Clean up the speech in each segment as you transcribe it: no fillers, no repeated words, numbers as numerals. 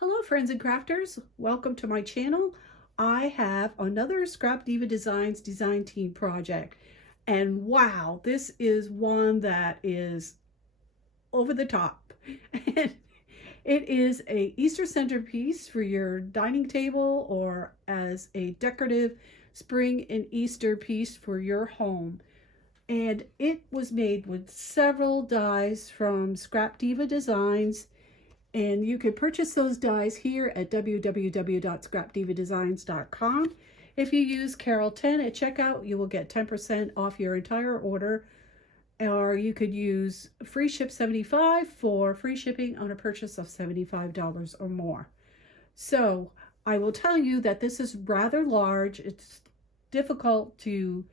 Hello friends and crafters, welcome to my channel. I have another Scrapdiva Designs design team project, and wow, this is one that is over the top. And it is a Easter centerpiece for your dining table or as a decorative spring and Easter piece for your home. And it was made with several dies from Scrapdiva Designs. And you can purchase those dies here at www.scrapdivadesigns.com. If you use Carol10 at checkout, you will get 10% off your entire order. Or you could use free ship 75 for free shipping on a purchase of $75 or more. So I will tell you that this is rather large. It's difficult to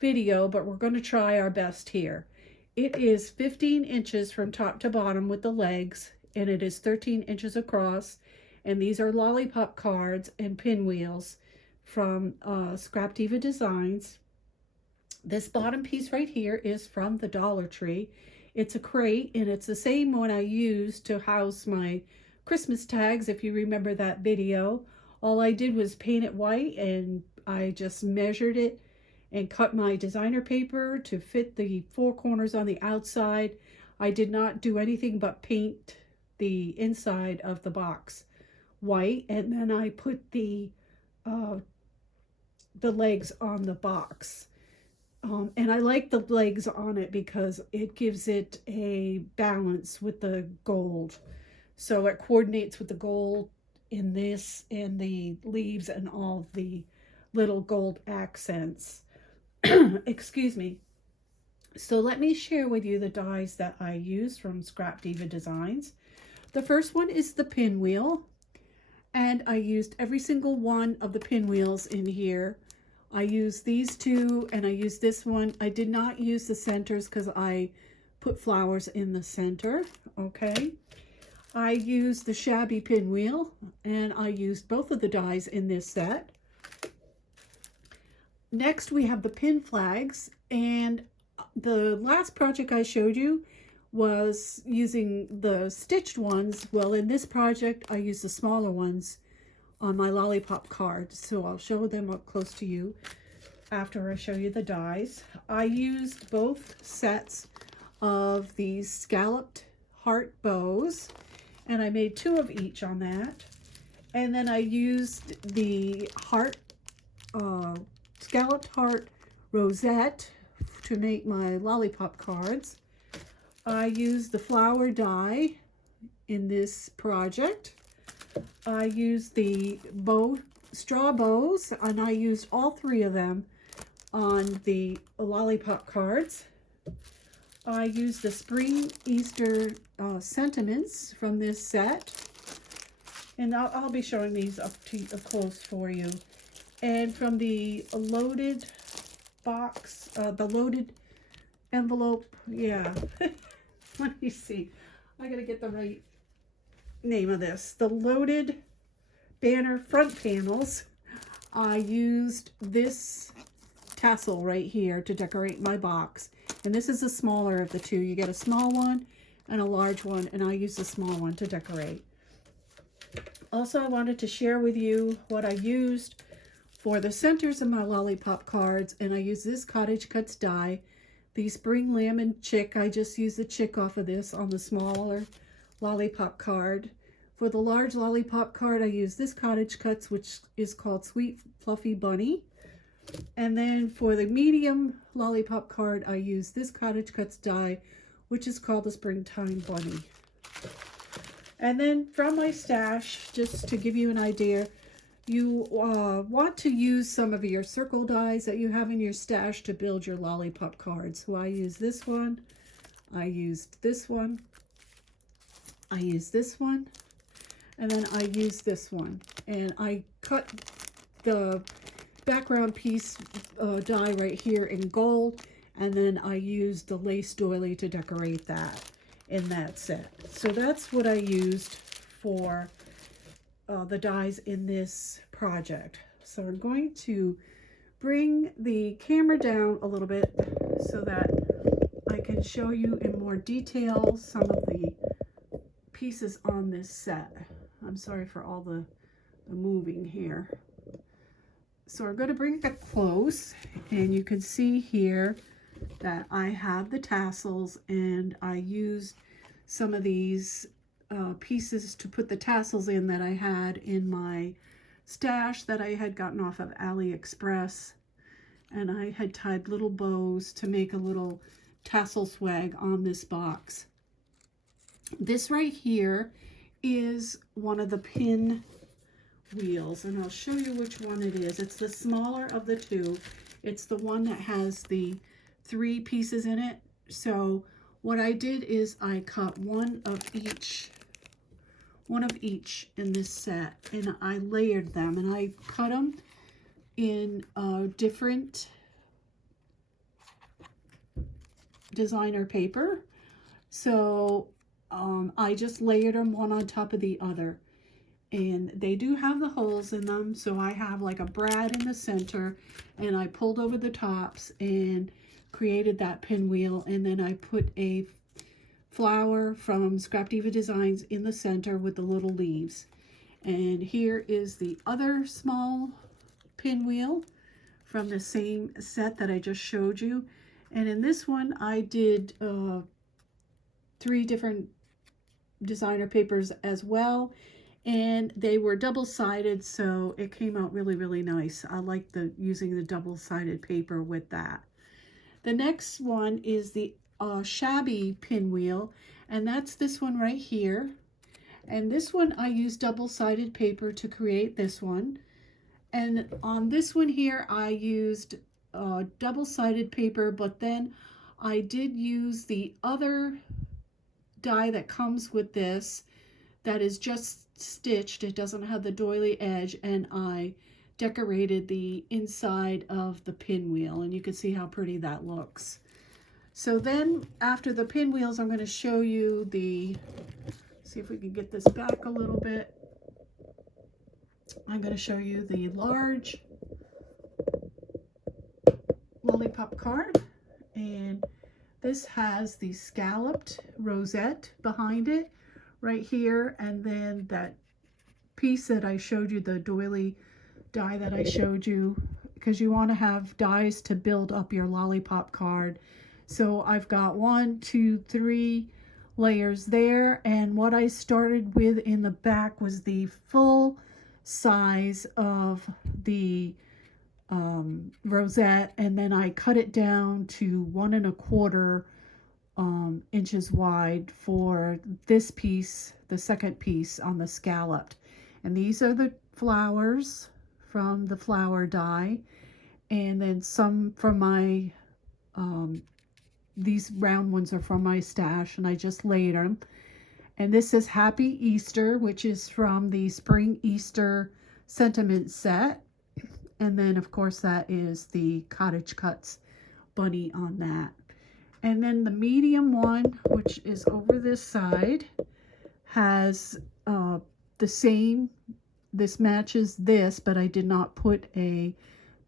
video, but we're going to try our best here. It is 15 inches from top to bottom with the legs, and it is 13 inches across, and these are lollipop cards and pinwheels from Scrapdiva Designs. This bottom piece right here is from the Dollar Tree. It's a crate, and it's the same one I used to house my Christmas tags, if you remember that video. All I did was paint it white, and I just measured it and cut my designer paper to fit the four corners on the outside. I did not do anything but paint the inside of the box white, and then I put the legs on the box. And I like the legs on it because it gives it a balance with the gold. So it coordinates with the gold in this and the leaves and all the little gold accents. Excuse me. So let me share with you the dies that I use from Scrapdiva Designs. The first one is the pinwheel, and I used every single one of the pinwheels in here. I used these two, and I used this one. I did not use the centers because I put flowers in the center, okay? I used the Shabby Pinwheel, and I used both of the dies in this set. Next, we have the pin flags, and the last project I showed you was using the stitched ones. Well, in this project, I used the smaller ones on my lollipop card, so I'll show them up close to you after I show you the dies. I used both sets of these scalloped heart bows, and I made two of each on that. And then I used the heart, scalloped heart rosette to make my lollipop cards. I used the flower die in this project. I used the straw bows, and I used all three of them on the lollipop cards. I used the spring Easter sentiments from this set, and I'll be showing these up close for you. And from the loaded box, the loaded envelope, yeah. Let me see. I gotta get the right name of this. The loaded banner front panels. I used this tassel right here to decorate my box. And this is the smaller of the two. You get a small one and a large one, and I use the small one to decorate. Also, I wanted to share with you what I used for the centers of my lollipop cards, and I used this Cottage Cuts die. The spring lamb and chick, I just used the chick off of this on the smaller lollipop card. For the large lollipop card, I used this Cottage Cuts, which is called Sweet Fluffy Bunny. And then for the medium lollipop card, I used this Cottage Cuts die, which is called the Springtime Bunny. And then from my stash, just to give you an idea, you want to use some of your circle dies that you have in your stash to build your lollipop cards. So I used this one, I used this one, I used this one, and then I used this one. And I cut the background piece die right here in gold, and then I used the lace doily to decorate that in that set. So that's what I used for the dies in this project. So I'm going to bring the camera down a little bit so that I can show you in more detail some of the pieces on this set. I'm sorry for all the moving here. So we're going to bring it close, and you can see here that I have the tassels, and I used some of these pieces to put the tassels in that I had in my stash that I had gotten off of AliExpress, and I had tied little bows to make a little tassel swag on this box. This right here is one of the pin wheels, and I'll show you which one it is. It's the smaller of the two. It's the one that has the 3 pieces in it. So what I did is I cut one of each in this set, and I layered them, and I cut them in different designer paper. So I just layered them one on top of the other, and they do have the holes in them. So I have like a brad in the center, and I pulled over the tops and created that pinwheel, and then I put a flower from Scrapdiva Designs in the center with the little leaves. And here is the other small pinwheel from the same set that I just showed you. And in this one I did 3 different designer papers as well, and they were double-sided, so it came out really nice. I like using the double-sided paper with that. The next one is the Shabby Pinwheel, and that's this one right here. And this one I used double-sided paper to create this one. And on this one here I used double-sided paper, but then I did use the other die that comes with this that is just stitched. It doesn't have the doily edge, and I decorated the inside of the pinwheel, and you can see how pretty that looks. So then after the pinwheels, I'm going to show you see if we can get this back a little bit. I'm going to show you the large lollipop card, and this has the scalloped rosette behind it right here, and then that piece that I showed you, the doily die that I showed you, because you want to have dies to build up your lollipop card. So I've got 1, 2, 3 layers there, and what I started with in the back was the full size of the rosette, and then I cut it down to 1 1/4 inches wide for this piece, the second piece on the scalloped. And these are the flowers from the flower die, and then some from my these round ones are from my stash, and I just laid them. And this is Happy Easter, which is from the Spring Easter Sentiment set. And then of course that is the Cottage Cuts bunny on that. And then the medium one, which is over this side, has the same, this matches this, but I did not put a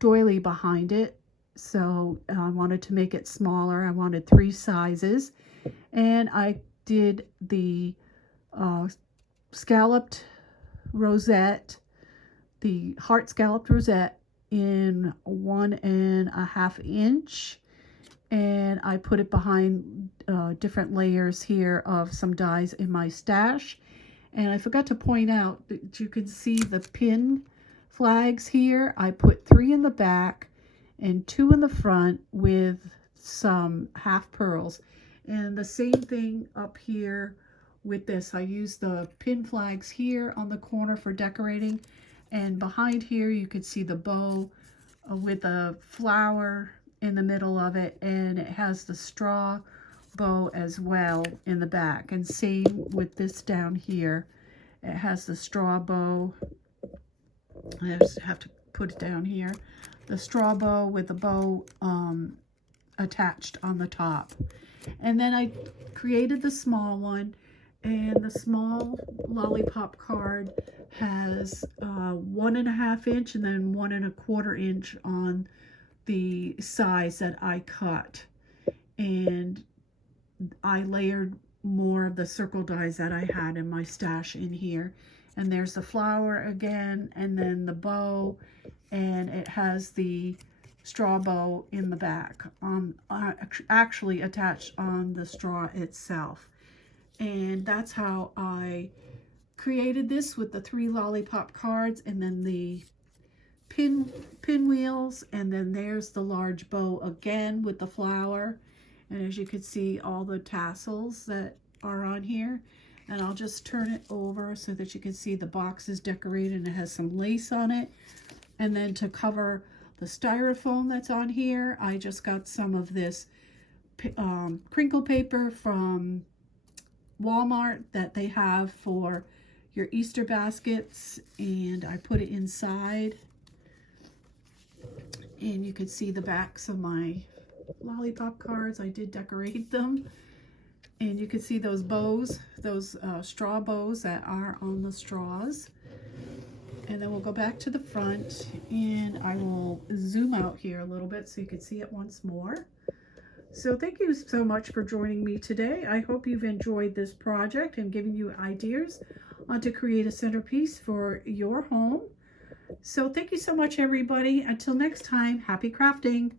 doily behind it. So I wanted to make it smaller. I wanted 3 sizes, and I did the scalloped rosette, the heart scalloped rosette, in 1 1/2 inch, and I put it behind different layers here of some dies in my stash. And I forgot to point out that you can see the pin flags here. I put 3 in the back and 2 in the front with some half pearls. And the same thing up here with this. I used the pin flags here on the corner for decorating, and behind here you could see the bow with a flower in the middle of it, and it has the straw bow as well in the back. And same with this down here, it has the straw bow. I just have to put it down here, the straw bow with the bow attached on the top. And then I created the small one, and the small lollipop card has 1 1/2 inch and then 1 1/4 inch on the size that I cut. And I layered more of the circle dies that I had in my stash in here. And there's the flower again, and then the bow, and it has the straw bow in the back, actually attached on the straw itself. And that's how I created this, with the 3 lollipop cards and then the pinwheels, and then there's the large bow again with the flower. And as you can see, all the tassels that are on here. And I'll just turn it over so that you can see the box is decorated and it has some lace on it. And then to cover the styrofoam that's on here, I just got some of this crinkle paper from Walmart that they have for your Easter baskets, and I put it inside. And you can see the backs of my lollipop cards. I did decorate them. And you can see those bows, those straw bows that are on the straws. And then we'll go back to the front, and I will zoom out here a little bit so you can see it once more. So thank you so much for joining me today. I hope you've enjoyed this project and giving you ideas on to create a centerpiece for your home. So thank you so much, everybody. Until next time, happy crafting.